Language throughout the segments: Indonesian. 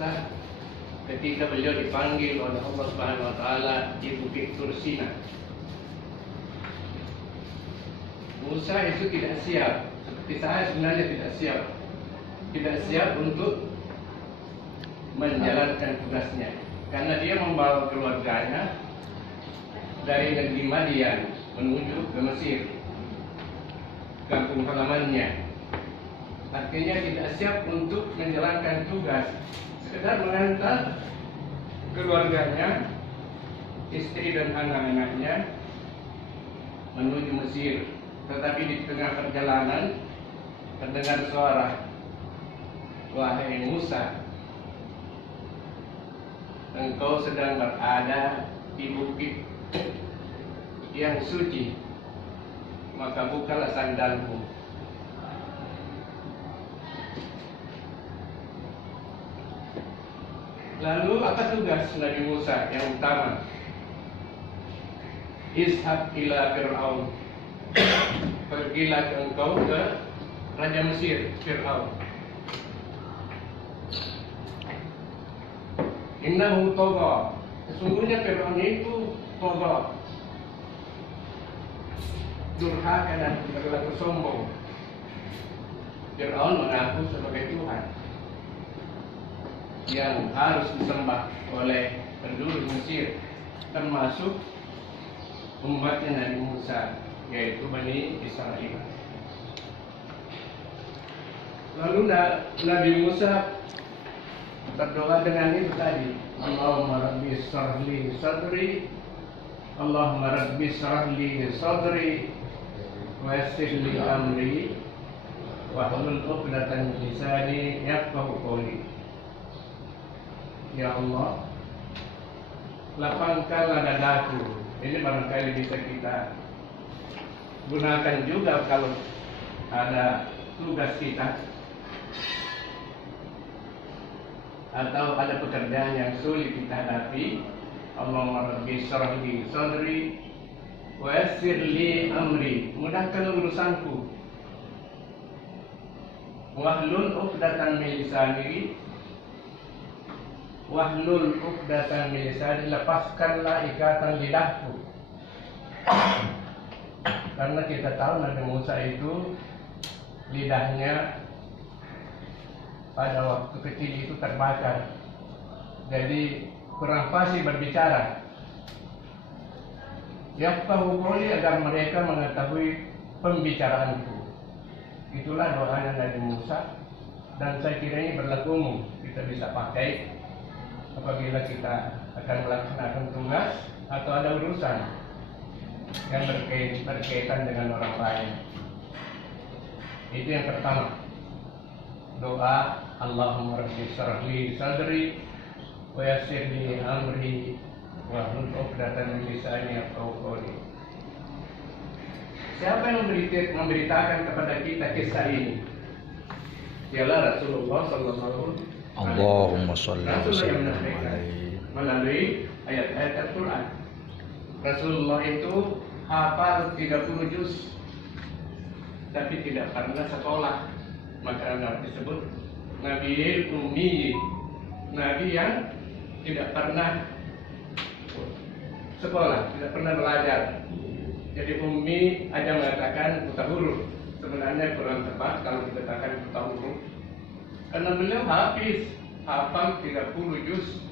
Musa ketika beliau dipanggil oleh Allah Subhanahu wa taala di Bukit Tursina. Musa itu tidak siap, seperti saya sebenarnya tidak siap untuk menjalankan tugasnya, karena dia membawa keluarganya dari negeri Madian menuju ke Mesir, kampung halamannya. Artinya tidak siap untuk menjalankan tugas, sekedar mengantar keluarganya, istri dan anak-anaknya menuju Mesir. Tetapi di tengah perjalanan terdengar suara, "Wahai Musa, engkau sedang berada di bukit yang suci, maka bukalah sandalmu." Lalu apa tugas Nabi Musa yang utama? Ishab ila Fir'aun, pergilah engkau ke Raja Mesir, Fir'aun. Innahu tagha, sesungguhnya Fir'aun itu tagha, durhaka dan berlaku sombong. Fir'aun mengaku sebagai Tuhan yang harus disembah oleh penduduk Mesir, termasuk umatnya Nabi Musa, yaitu Bani Israel. Lalu Nabi Musa berdoa dengan itu tadi, Allahumma rabbi shrah li sadri, Allahumma rabbi shrah li sadri wa yassir li amri wahlul 'uqdatam min lisani yafqahu qawli. Ya Allah, lapangkanlah dadaku. Ini barangkali bisa kita gunakan juga kalau ada tugas kita atau ada pekerjaan yang sulit kita hadapi. Allahumma rabbi shrah li sadri wa yassir li amri, mudahkan urusanku. Wahlul 'uqdatam min lisani, wahlul 'uqdatam min lisani, lepaskanlah ikatan lidahku. Karena kita tahu Nabi Musa itu lidahnya pada waktu kecil itu terbakar, jadi kurang fasih berbicara. Yafqahu qawli, agar mereka mengetahui pembicaraanku. Itulah doanya Nabi Musa, dan saya kira ini berlaku umum, kita bisa pakai apabila kita akan melaksanakan tugas atau ada urusan yang berkaitan dengan orang lain. Itu yang pertama, doa Allahumma rabbi shrah li sadri wa yassir li amri wahlul 'uqdatam min lisani yafqahu qawli. Siapa yang memberitakan kepada kita kisah ini? Ialah Rasulullah sallallahu alaihi wasallam. Allahumma shalli wa sallim alaihi. Melalui ayat-ayat Al-Quran. Rasulullah itu hafal 30 juz, tapi tidak pernah sekolah, maka disebut Nabi Ummi, Nabi yang tidak pernah sekolah, tidak pernah belajar. Jadi Ummi ada mengatakan buta huruf, sebenarnya kurang tepat kalau dikatakan buta huruf, karena beliau hafal 30 juz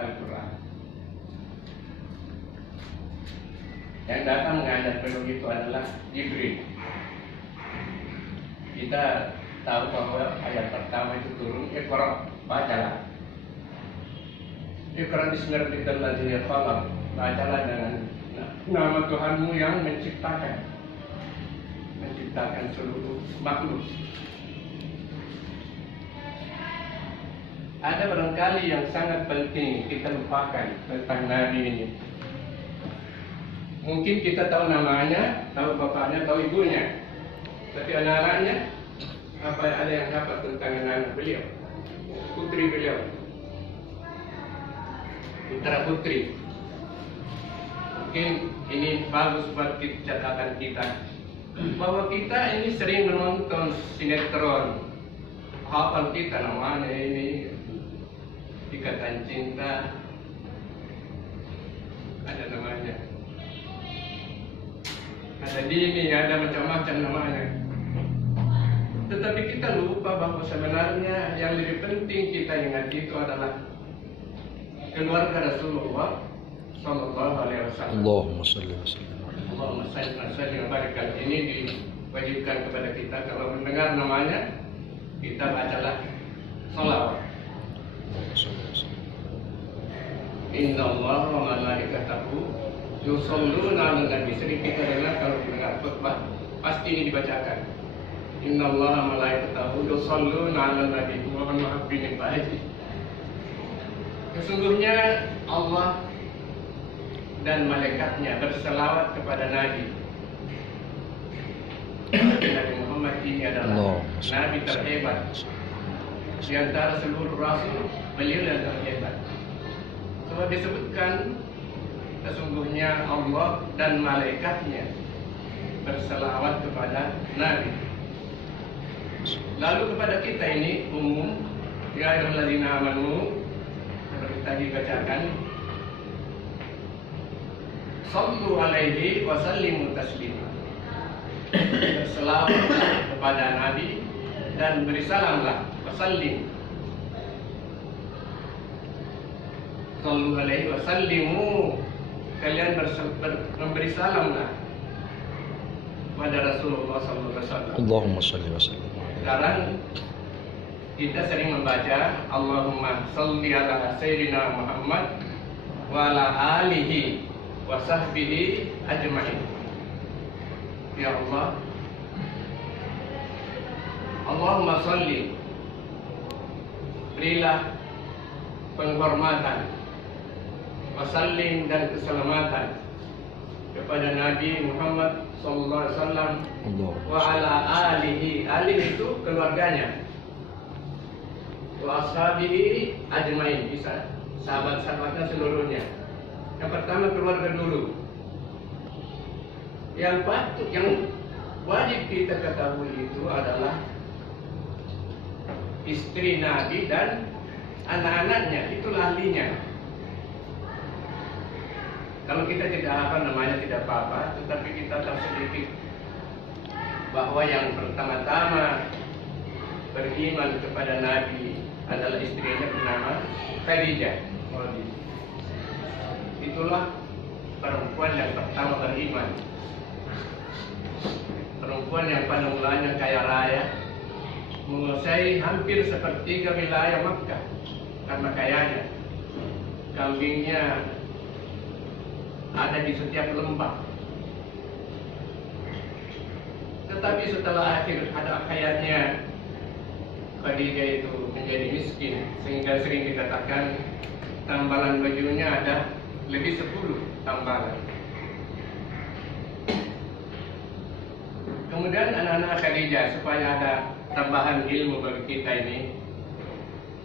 Al-Quran. Yang datang mengajar beliau itu adalah Jibril. Kita tahu bahwa ayat pertama itu turun, Iqra, bacalah. Iqra bismi rabbikal ladzi khalaq, bacalah dengan nama Tuhanmu yang menciptakan seluruh makhluk. Ada barangkali yang sangat penting kita lupakan tentang Nabi ini. Mungkin kita tahu namanya, tahu bapaknya, tahu ibunya, tapi anak-anaknya, apa ada yang dapat tentang anak beliau, putri beliau, putra putri. Mungkin ini bagus buat catatan kita, bahwa kita ini sering menonton sinetron, hafal kita namanya ini cinta, ada namanya. Ada dini, ada macam-macam namanya. Tetapi kita lupa bahwa sebenarnya yang lebih penting kita ingat itu adalah keluarga Rasulullah Sallallahu Alaihi Wasallam. Allahumma salli wa sallim. Allahumma salli wa sallim wa barik. Ini diwajibkan kepada kita kalau mendengar namanya kita bacalah salawat. Allahumma salli wa sallim. Inna Allah wa malaikatahu yusholluna 'alan nabi. Sering kita dengar kalau mendengar khutbah pasti ini dibacakan. Inna Allah wa malaikatahu yusholluna 'alan nabi. Mohon maaf ini Pak Haji. Sesungguhnya Allah dan malaikatnya berselawat kepada Nabi. Nabi Muhammad ini adalah Nabi terhebat di antara seluruh Rasul, beliau yang terhebat. Sebab disebutkan sesungguhnya Allah dan malaikatnya berselawat kepada Nabi. Lalu kepada kita ini umum, ya ayyuhalladzina amanu, seperti tadi bacakan, sallu alaihi wa sallimu taslima. Berselawatlah kepada Nabi dan beri salamlah, wasallim. Sallu alaihi wa sallimu, kalian memberi salamlah kepada Rasulullah sallallahu alaihi wasallam. Allahumma salli wa sallim. Sekarang kita sering membaca Allahumma salli ala sayyidina Muhammad wa ala alihi wa sahbihi ajma'in. Ya Allah, Allahumma salli, berilah penghormatan, wasallim dan keselamatan kepada Nabi Muhammad sallallahu alaihi wasallam wa ala alihi. Alihi itu keluarganya, wa ashabihi ajmain, bisa sahabat-sahabatnya seluruhnya. Yang pertama keluarga dulu. Yang wajib kita ketahui itu adalah istri Nabi dan anak-anaknya, itulah ahlinya. Kalau kita tidak hafal namanya tidak apa-apa, tetapi kita tahu sedikit bahwa yang pertama-tama beriman kepada Nabi adalah istrinya bernama Khadijah. Itulah perempuan yang pertama beriman. Perempuan yang pada mulanya kaya raya, menguasai hampir sepertiga wilayah Makkah karena kayanya. Kambingnya ada di setiap lembah. Tetapi setelah akhir ada kayanya, Khadijah itu menjadi miskin, sehingga sering dikatakan tambalan bajunya ada lebih 10 tambalan. Kemudian anak-anak Khadijah, supaya ada tambahan ilmu bagi kita ini,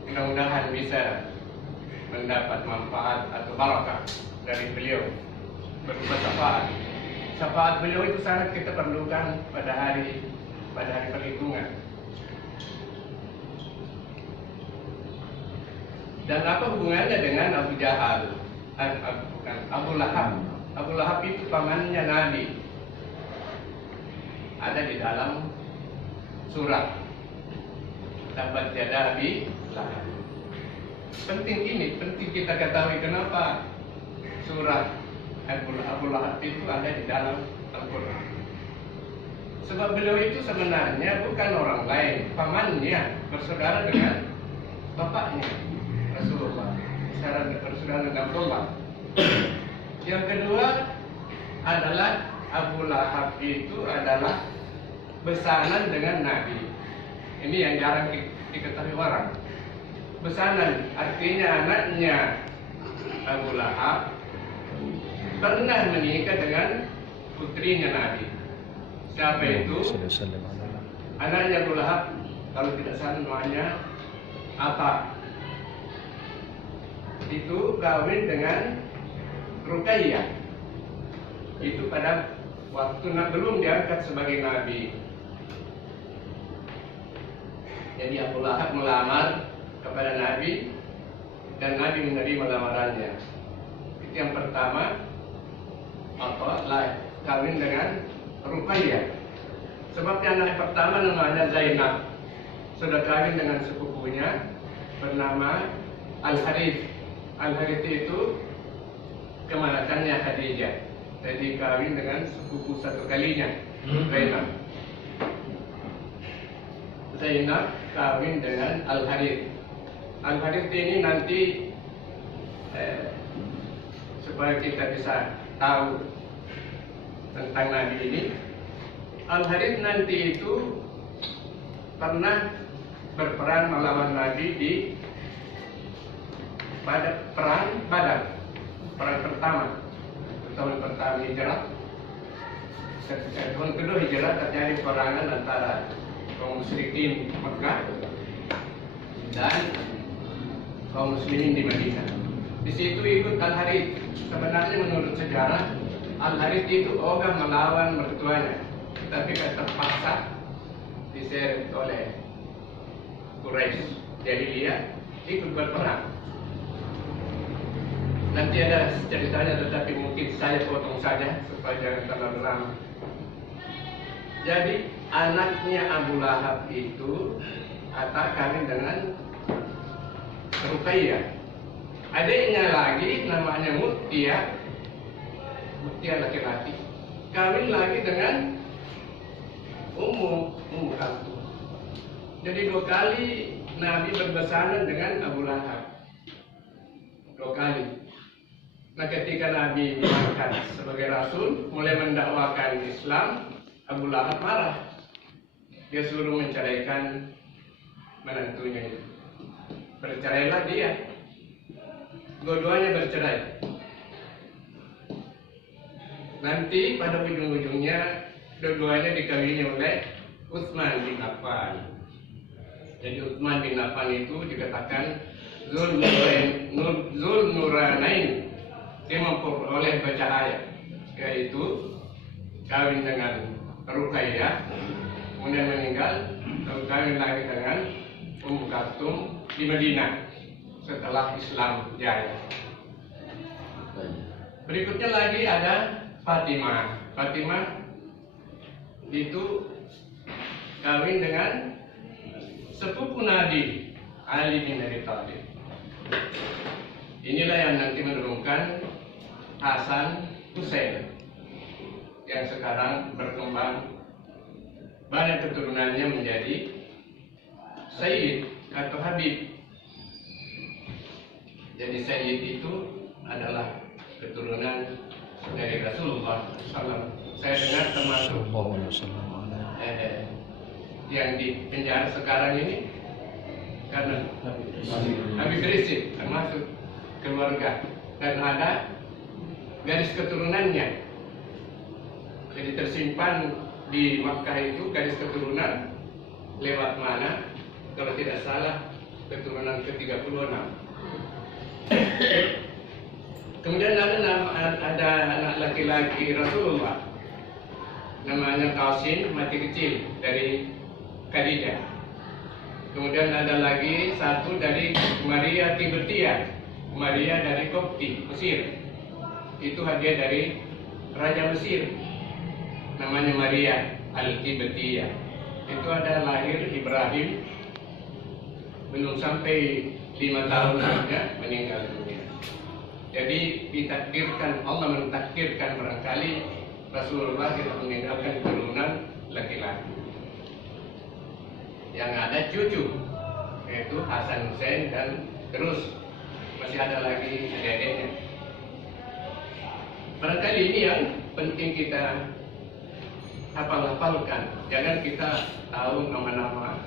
mudah-mudahan bisa mendapat manfaat atau barakah dari beliau berupa syafaat. Syafaat beliau itu sangat kita perlukan pada hari perhitungan. Dan apa hubungannya dengan Abu Jahal? Bukan, Abu Lahab. Abu Lahab itu pamannya Nabi. Ada di dalam surat Tabat Yada Abi Lahab. Penting kita ketahui kenapa surat Abu Lahab itu ada di dalam Al-Quran. Sebab beliau itu sebenarnya bukan orang lain, pamannya, bersaudara dengan bapaknya Rasulullah, bersaudara dengan Abdullah. Yang kedua adalah Abu Lahab itu adalah besanan dengan Nabi. Ini yang jarang diketahui orang. Besanan artinya anaknya Abu Lahab pernah menikah dengan putrinya Nabi. Siapa itu? Anaknya Abu Lahab, kalau tidak salah namanya apa? Itu kawin dengan Ruqayyah. Itu pada waktu belum diangkat sebagai Nabi. Jadi Abu Lahab melamar kepada Nabi dan Nabi menerima lamarannya. Itu yang pertama, kawin dengan Ruqayyah. Sebab anak pertama namanya Zainab, sudah kawin dengan sepupunya bernama Al-Harith. Al-Harith itu kemanakannya Khadijah. Jadi kawin dengan sepupu satu kalinya, Zainab. Zainab kawin dengan Al-Harith. Al-Harith ini nanti supaya kita bisa tahu tentang Nabi ini, Al-Harith nanti itu pernah berperan melawan Nabi di perang Badar, perang pertama, tahun pertama hijrah. Tahun kedua hijrah terjadi perangan antara kaum musyrikin Mekah dan kaum muslimin di Madinah. Di situ ikut Al-Harith. Sebenarnya menurut sejarah, Al-Harith itu ogah melawan mertuanya, tapi terpaksa diseret oleh Quraisy. Jadi dia ikut berperang. Nanti ada ceritanya, tetapi mungkin saya potong saja supaya jangan terlalu lama. Jadi anaknya Abu Lahab itu kawin dengan Ruqayyah. Adiknya lagi namanya Mutia laki-laki, kawin lagi dengan Ummu Kalsum. Jadi 2 kali Nabi berbesanan dengan Abu Lahab, 2 kali. Nah, ketika Nabi diangkat sebagai Rasul, mulai mendakwakan Islam, Abu Lahab marah. Dia suruh menceraikan menantunya itu. Bercerailah dia. Dua-duanya bercerai. Nanti pada ujung-ujungnya dua-duanya dikawini oleh Utsman bin Affan. Jadi Utsman bin Affan itu dikatakan Zulnurain, dia memperoleh bercahaya, yaitu kawin dengan Ruqayyah, kemudian meninggal, lalu kawin lagi dengan Ummu Kalsum di Madinah setelah Islam jaya. Berikutnya lagi ada Fatimah. Fatimah itu kawin dengan sepupu Nabi Ali bin Abi Thalib. Inilah yang nanti menurunkan Hasan Hussein yang sekarang berkembang, banyak keturunannya menjadi Sayyid atau Habib. Jadi Sayyid itu adalah keturunan dari Rasulullah SAW. Saya dengar termasuk yang di penjara sekarang ini karena Habib Rizik, termasuk keluarga, dan ada garis keturunannya. Jadi tersimpan di Makkah itu garis keturunan lewat mana? Kalau tidak salah keturunan ke-36. Kemudian ada anak laki-laki Rasulullah, namanya Qasim, mati kecil dari Khadijah. Kemudian ada lagi satu dari Maria Tibetia, Maria dari Kopti, Mesir. Itu hadiah dari Raja Mesir, namanya Maria Al-Tibetia. Itu ada lahir Ibrahim, belum sampai 5 tahun saja meninggal dunia. Jadi ditakdirkan, Allah mentakdirkan barangkali Rasulullah tidak meninggalkan keturunan laki-laki. Yang ada cucu, yaitu Hasan Hussein, dan terus masih ada lagi adik-adiknya. Barangkali ini yang penting kita hafalkan. Jangan kita tahu nama-nama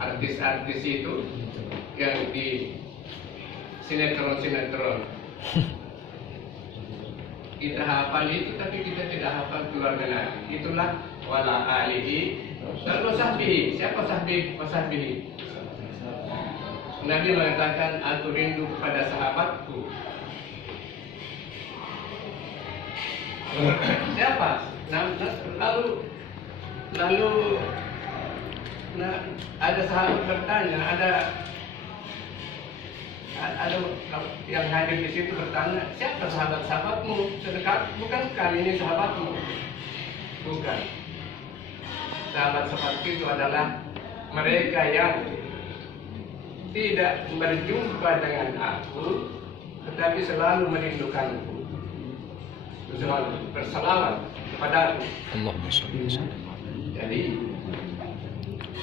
artis-artis itu yang di sinetron-sinetron. Kita hafal itu, tapi kita tidak hafal keluarga Nabi. Itulah wala alihi dan wasahbihi. Siapa wasahbihi? Nabi mengatakan, aku rindu kepada sahabatku. Siapa? Lalu ada sahabat bertanya, Ada yang hadir di situ bertanya, siapa sahabat-sahabatmu sedekat? Bukan kami ini sahabatmu. Bukan. Sahabat-sahabat itu adalah mereka yang tidak berjumpa dengan aku, tetapi selalu merindukanku, selalu berselawat kepadaku. Allahumma salli wa sallim. Jadi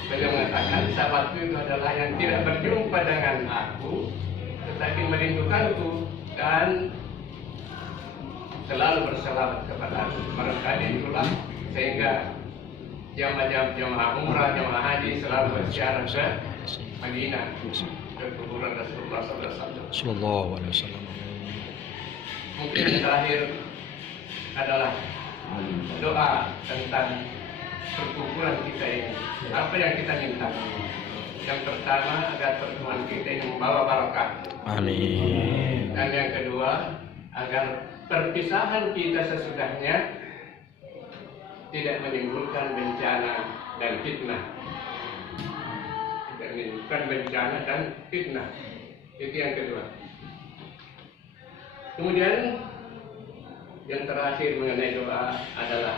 beliau mengatakan sahabatku itu adalah yang tidak berjumpa dengan aku, tetapi merindukanku dan selalu berselawat kepadaku. Barangkali itulah sehingga jamaah umrah, jamaah haji selalu berziarah ke Madinah, ke kuburan Rasulullah SAW. Sallallahu alaihi wasallam. Mungkin yang terakhir adalah doa tentang perkumpulan kita ini. Apa yang kita minta? Yang pertama, agar pertemuan kita ini membawa barakah. Amin. Dan yang kedua, agar perpisahan kita sesudahnya tidak menimbulkan bencana dan fitnah. Tidak menimbulkan bencana dan fitnah. Itu yang kedua. Kemudian yang terakhir mengenai doa adalah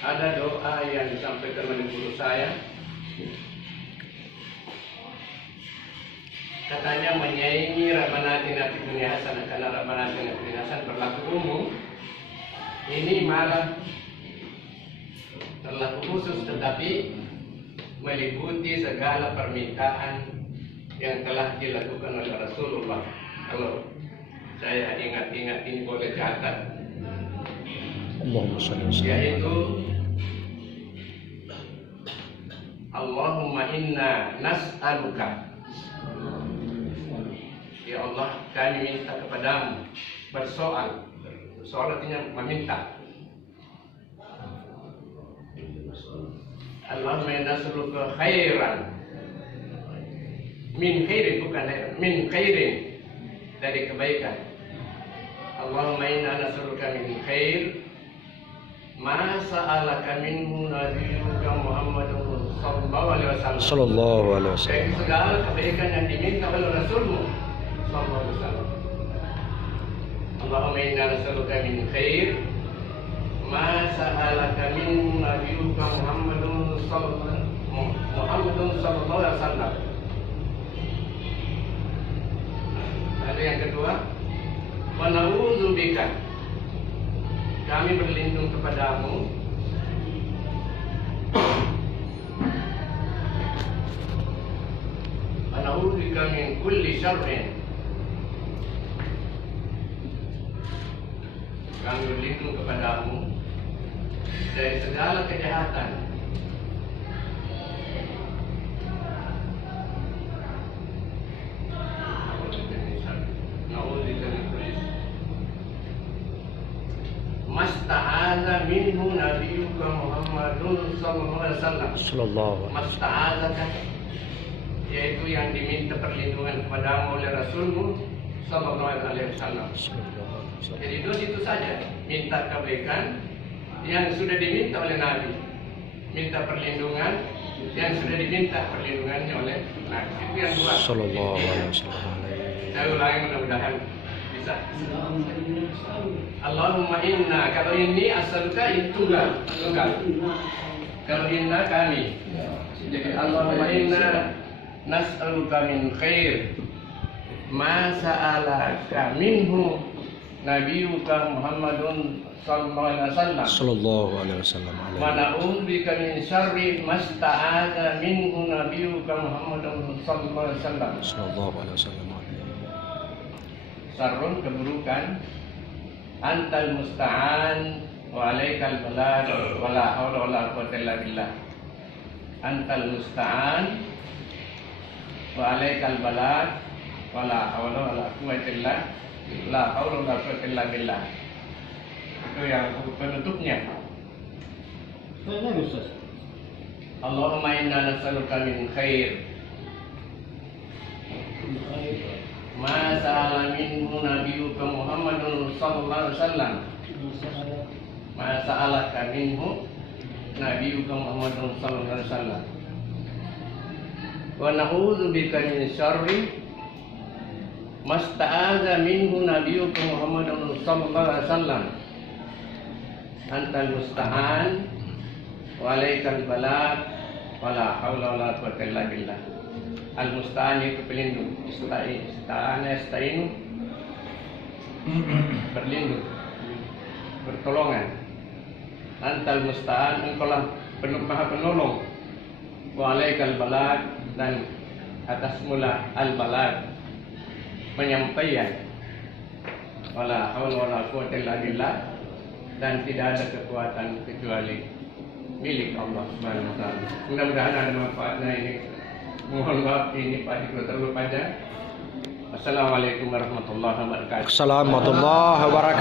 ada doa yang disampaikan oleh guru saya. Katanya menyaingi Rabbana atina fid dunya hasanah, karena Rabbana atina fid dunya hasanah berlaku umum. Ini malah berlaku khusus, tetapi meliputi segala permintaan yang telah dilakukan oleh Rasulullah. Kalau saya ingat-ingat ini boleh catat, Allahumma salli wa sallim. yaitu Allahumma inna nas'aluka, ya Allah, kami minta kepadamu. Bersoal artinya meminta. Allahumma inna nas'aluka khairan, min khairin, bukan min khairin, dari kebaikan. Allahumma inna nas'aluka min khair ma sa'alaka minhu nabiyyuka Muhammadun sallallahu alaihi wasallam. Sallallahu alaihi wasallam. Dari segala kebaikan yang diminta oleh Rasulmu sallallahu alaihi wasallam. Allahumma inna nas'aluka min khair ma sa'alaka minhu nabiyyuka Muhammadun sallallahu alaihi wasallam. Lalu yang kedua, wa na'udzubika, kami berlindung kepadamu wa na'udzubika min kulli syarrin, kami berlindung kepadamu dari segala kejahatan. Masta'adha minhu nabiyyuka Muhammadun sallallahu alaihi wasallam. Sallallahu alaihi wasallam. Masta'adha, yaitu yang diminta perlindungan kepadamu oleh Rasulmu sallallahu alaihi wasallam. Sallallahu alaihi wasallam. Jadi itu saja, minta kebaikan yang sudah diminta oleh Nabi, minta perlindungan yang sudah diminta perlindungannya oleh Nabi. Itu yang dua. Sallallahu alaihi wasallam. Saya ulangi, mudah-mudahan bisa. Allahumma inna, kalau ini as'aluka itu tunggal. Kalau inna kami. Jadi Allahumma inna nas'aluka min khair ma sa'alaka minhu nabiyyuka Muhammadun sallallahu alaihi wasallam. Sallallahu alaihi wasallam. Wa na'udzubika min syarri masta'adza minhu nabiyyuka Muhammadun sallallahu alaihi wasallam. Sallallahu alaihi wasallam. Syarrun, keburukan, antal musta'an wa alaikal balad wa la haula wa la quwwata illa billah. Antal musta'an wa alaikal balad wa la haula wa la quwwata illa billah. Itu yang penutupnya. Allahumma inna nas'aluka min khair ma sa'ala minhu nabiyyuka Muhammadun sallallahu alaihi wasallam. Ma sa'alaka minhu nabiyyuka Muhammadun sallallahu alaihi wasallam. Wa na'udzubika min syarri masta'adza minhu nabiyyukum Muhammadun sallallahu alaihi wasallam. Antal musta'an wa alaikal balagh wala haula wala quwwata illa billah. Al musta'an itu pelindung, ista'inu berlindung, pertolongan. Antal musta'an, engkaulah maha penolong. Wa alaikal balagh, dan atas mula al balagh, penyampaian. Wala haula wala quwwata illa billah, dan tidak ada kekuatan kecuali milik Allah Subhanahu wa taala. Mudah-mudahan ada manfaatnya ini. Mohon maaf ini Pak Diko terlalu panjang. Assalamualaikum warahmatullahi wabarakatuh. Assalamualaikum warahmatullahi wabarakatuh.